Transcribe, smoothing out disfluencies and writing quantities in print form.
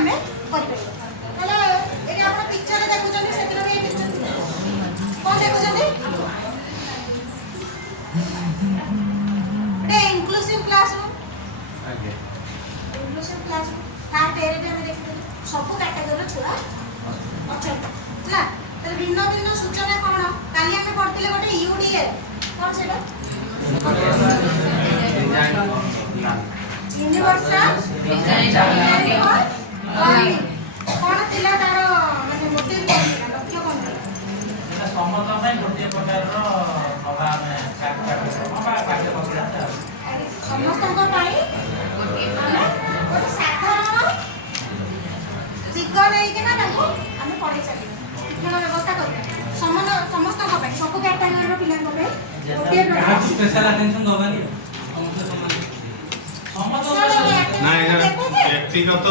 आमे करबे ताले एटी आपण पिक्चर देखुछन सेतिर भी पिक्चर कोन देखुछन ए इंक्लूसिव क्लासरूम आगे इंक्लूसिव क्लासरूम पार्ट ए रे हम देखते सब कैटेगरी छुआ अच्छा ना तो भिन्न भिन्न सूचना कोन काली हमें पढ़तिले गोटे यूडीए कोन सेटा यूनिवर्सल डिजाइन कोन थिला तारो माने मोटिव कोन थिला लक्ष्य कोन थिला समस्त ପାଇଁ ଗୋଟିଏ ପ୍ରକାରର ହବା ଆମେ ପାଠ୍ୟ ପଢିବା ସମସ୍ତଙ୍କ ପାଇଁ ଗୋଟେ ସାଧାରଣ ଦିଗ ନେଇକିନା ତାଙ୍କୁ ଆମେ ପଢ଼େଇ ଚାଲିବା ଶିକ୍ଷଣ ବ୍ୟବସ୍ଥା କରିବା ସମସ୍ତଙ୍କ ପାଇଁ ସବୁ କ୍ୟାଟାଗୋରୀର ପିଲାଙ୍କ ପାଇଁ ଗୋଟିଏ କାହାକୁ ସ୍ପେଶାଲ ଆଟେନସନ ଦବାନି ସମସ୍ତ ନାଇଁ ବ୍ୟକ୍ତିଗତ